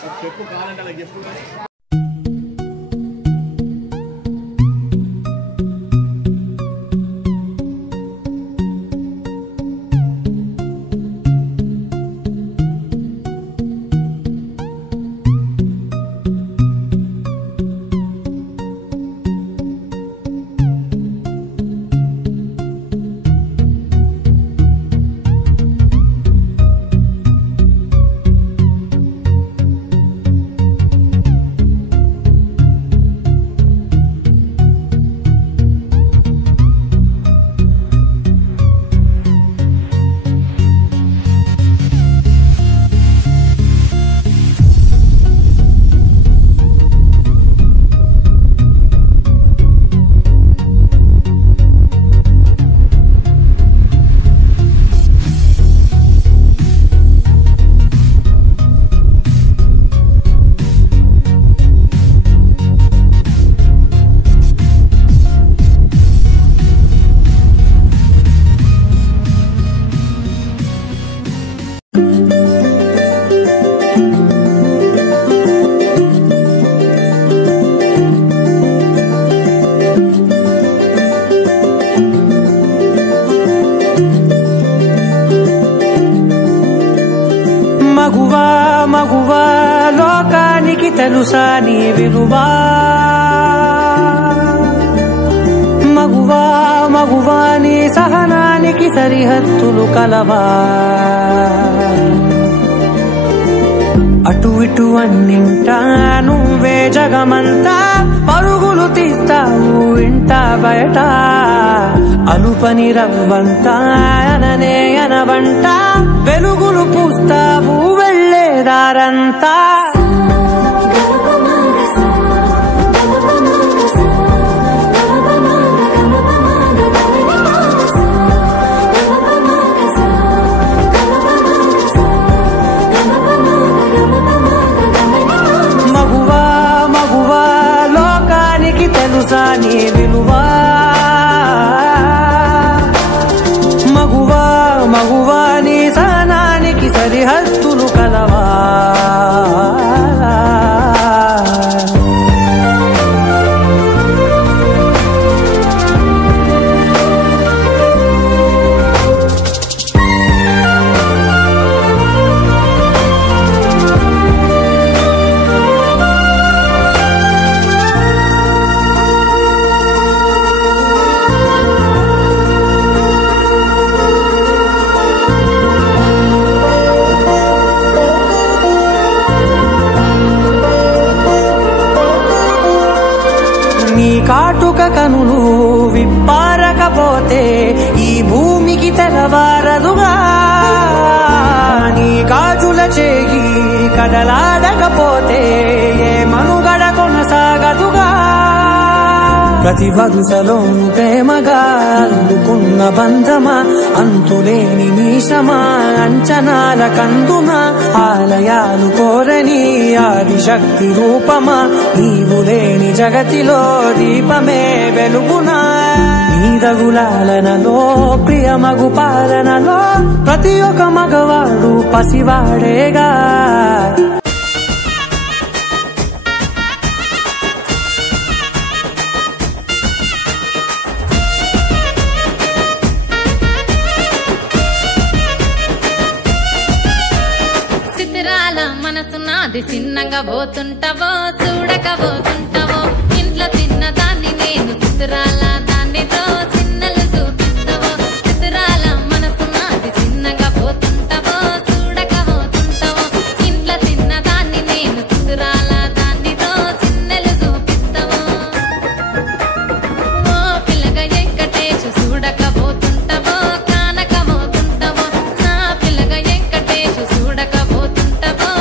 చెప్పు కావాలంటే అలా చెప్పు. మగువా లోకానికి తెలుసా నీ విలువా మగువా నీ సహనానికి సరిహద్దులు కలవా అటు ఇటు అన్నింటా నువ్వే జగమంతా పరుగులు తీస్తావు ఇంట బయట అలుపని రవ్వంతా అననే అనవంట వెలుగులు పూస్తావు వెళ్ళేదారంతా మగువా లోకానికి తెలుసా నీ విలువా మగువా నీ సహనానికి సరిహద్దులు కలవా నీ కాటుక కనులు విప్పారకపోతే ఈ భూమికి తెలవారదుగా నీ గాజుల చేయి కదలాడకపోతే ఏ మనుగడ కొనసాగదుగా ప్రతి వరుసలోను ప్రేమగా అల్లుకున్న బంధమా అంతులేని నీశమా అంచనాల కందుమా ఆలయాలు కోరని ఆదిశక్తి రూపమా నీవు లేని జగతిలో దీపమే వెలుగునా నీదగులాలనలో ప్రియమగు పాలనలో ప్రతి ఒక్క మగవాడు పసివాడేగా మనసున్నది చిన్నగా పోతుంటావో చూడకపోతుంటావో ఇంట్లో చిన్నదాన్ని నేను చిత్రాల దాన్నితో చిన్నలు చూపిస్తావో చిత్రాల మనసున్నది చిన్నగా పోతుంటావో చూడకపోతుంటావో ఇంట్లో చిన్నదాన్ని నేను చిత్రాల దాన్నితో చిన్నలు చూపిస్తావో ఓ పిల్లగా వెంకటేశు చూడకపోతుంటావో కానకపోతుంటావో నా పిల్లగా వెంకటేశు చూడకపోతుంటావో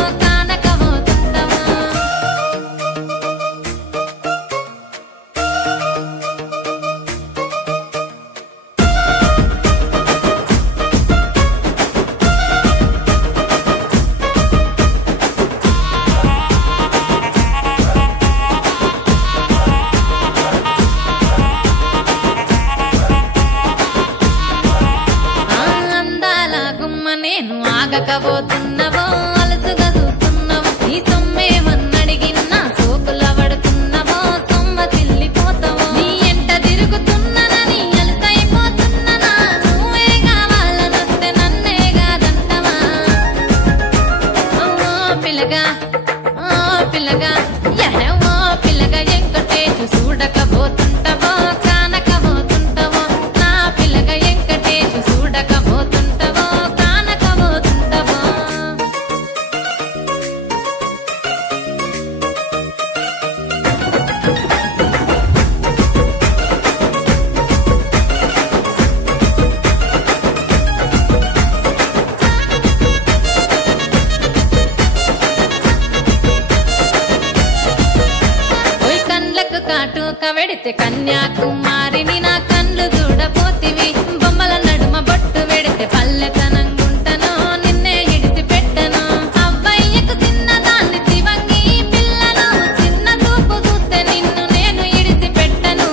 కాటుక వెడితే కన్యాకుమారిని నా కళ్ళు చూడపోతివి బొమ్మల నడుమ బొట్టు వెడితే పల్లెతనంగుంటను నిన్నే ఇడిసి పెట్టను అవ్వయ్యకు చిన్నదాన్ని శివంగి పిల్లను చిన్న చూపు చూస్తే నిన్ను నేను ఇడిసి పెట్టను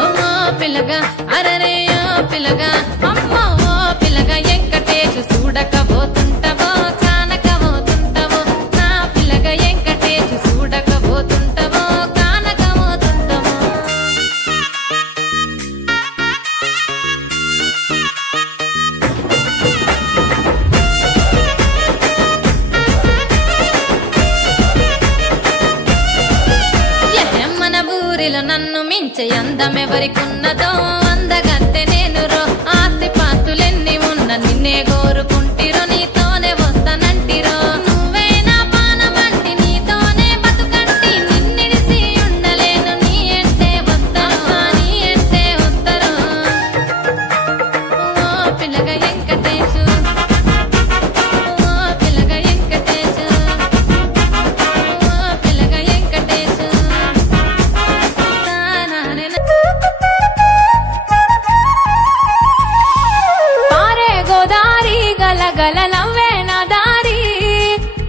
ఓ పిల్లగా అరరే ఓ పిల్లగా అమ్మో ఓ పిల్లగా వెంకటేశు చూడకపోతుంటవో కానకపోతుంటవో నా పిల్లగా వెంకటేశు చూడకపోతుంటవో కానకపోతుంటవో మన ఊరిలో నన్ను మించే అందమెవరికున్నదో అందగత్తె నేను రో ఆస్తి పాస్తులెన్ని ఉన్న నిన్నే కోరుకుంటిరో నీతోనే వస్తానంటిరో నువ్వే నా పానమంటి నీతోనే బతుకంటి నిన్నిడిసి ఉండలేను నీ అంటే వస్తాను నీ అంటే వస్తారు ఓ పిల్లగా వెంకటేశు ఓ పిల్లగా వెంకటేశు ఓ పిల్లగా వెంకటేశు పారే గోదారి గలగల నవ్వే నా దారి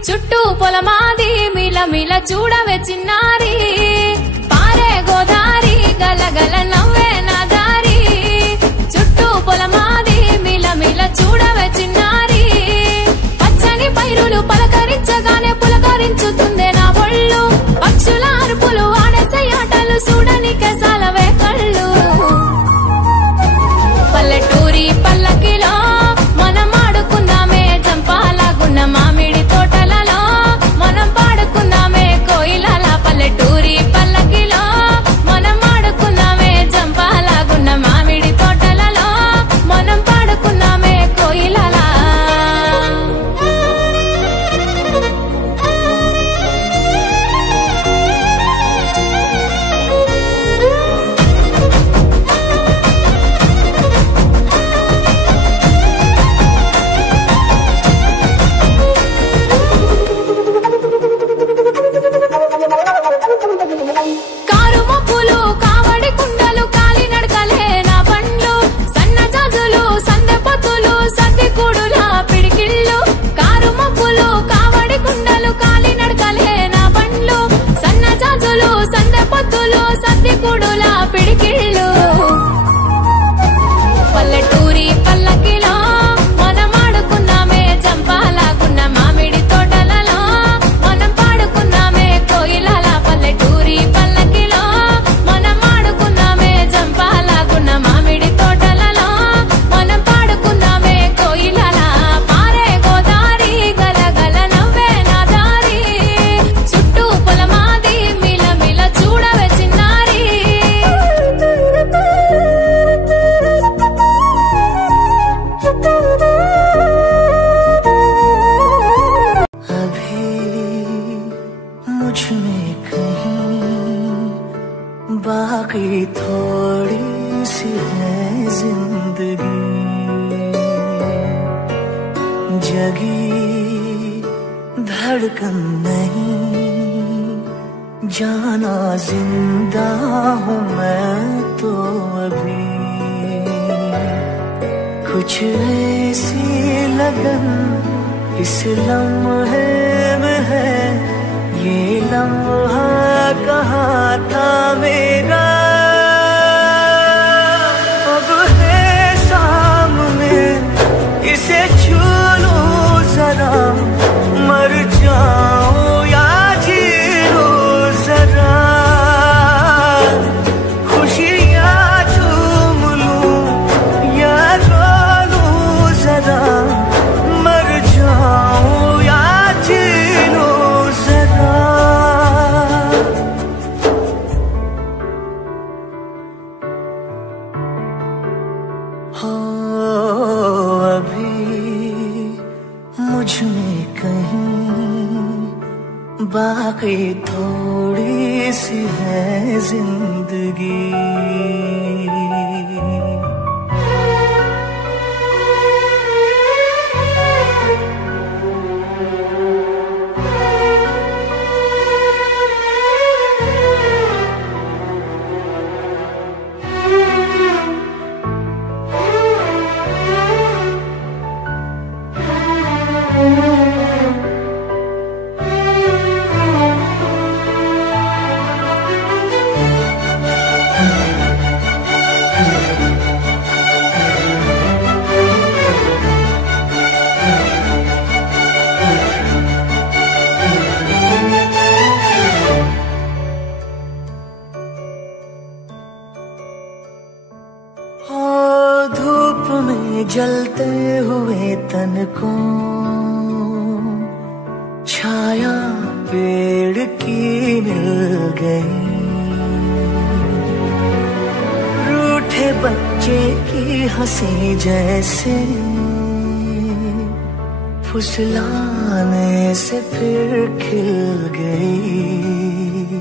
చుట్టూ పొలమాది మిలమిల చూడవే చిన్నారి పారే గోదారి గలగల నవ్వే నా దారి చుట్టూ పొలమాది మిలమిల చూడవే చిన్నారి పచ్చని పైరులు పలకరించగానే పులకరించుతుందే నా ఒళ్ళు పక్షుల అరుపులు ఆడసే ఆటలు చూడని కెసాలవే కళ్ళు పల్లెటూరి పల్లకిలో మనం ఆడుకుందామే చంపాలాగున్న మామిడి తోటలలో మనం పాడుకుందామే కోయిలల పల్లెటూరి పల్లకిలో మనం ఆడుకుందామే చంపాలాగున్న మామిడి తోటలలో మనం పాడుకుందామే కోయిలల కారు మబ్బులు కావడి కుండలు కాలి నడకలే నా బండ్లు సన్న జాజులు సందె పొత్తులు సద్ది కూడుల పిడికిళ్ళు కారు మబ్బులు కావడి కుండలు కాలి నడకలే నా బండ్లు సన్న జాజులు సందె పొత్తులు సద్ది కూడుల పిడికిళ్ళు పల్లెటూరి పల్లకిలో మనం ఆడుకుందామే చంపాలాగున్న మామిడి తోటలలో మనం పాడుకుందామే కోయిలల పల్లెటూరి పల్లకిలో మనం ఆడుకుందామే చంపాలాగున్న మామిడి తోటలలో మనం పాడుకుందామే కోయిలల పారే గోదారి గలగల నవ్వే నా దారి చుట్టూ పొలమాది మిలమిల చూడవే చిన్నారి अभी मुझ में कहीं बाकी थोड़ी सी है जिंदगी जगी धड़कन नहीं जाना जिंदा हूँ मैं तो अभी कुछ ऐसी लगन इस लम्हे में है ये लम्हा कहाँ था मेरा अब है सामने इसे छू लूं जरा मर जाऊं या जी लूं जरा खुशियाँ झूम लूं या रो लूं जरा मर जाऊं या जी लूं जरा हो अभी मुझ में कहीं बाकी थोड़ी सी है जिंदगी जलते हुए तन को छाया पेड़ की मिल गई। रूठे बच्चे की हंसी जैसे फुसलाने से फिर खिल गई।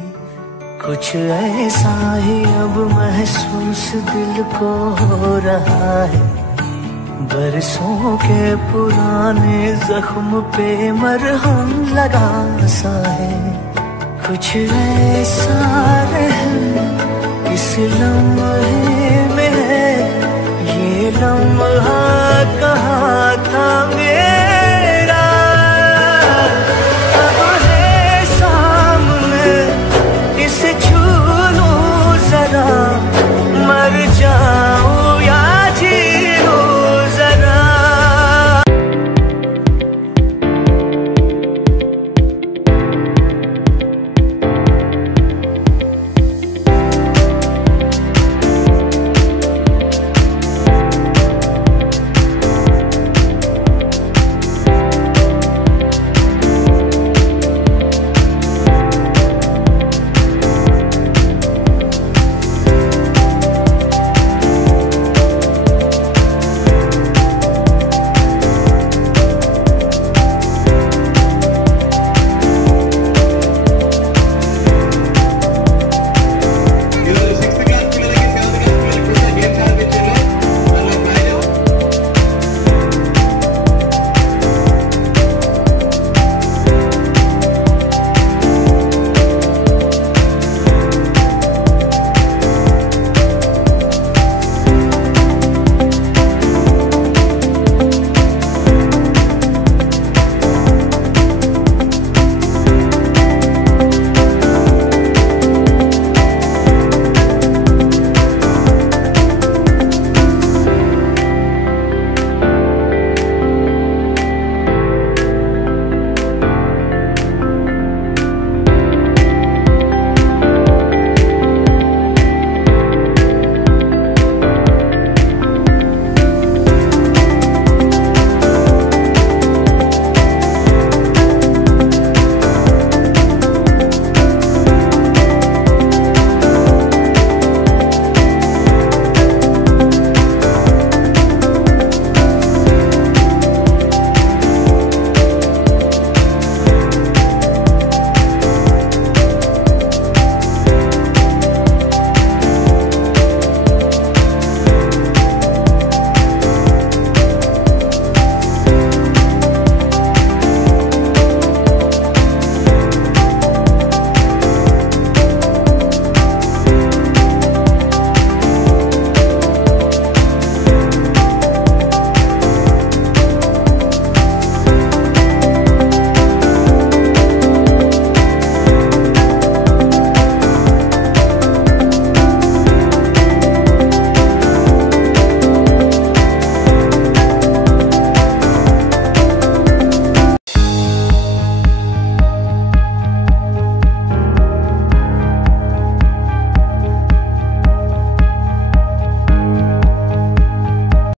कुछ ऐसा ही अब महसूस दिल को हो रहा है, बरसों के पुराने जख्म पे मरहम लगा सा है। कुछ ऐसा रहम इस लम्हे में है, ये लम्हा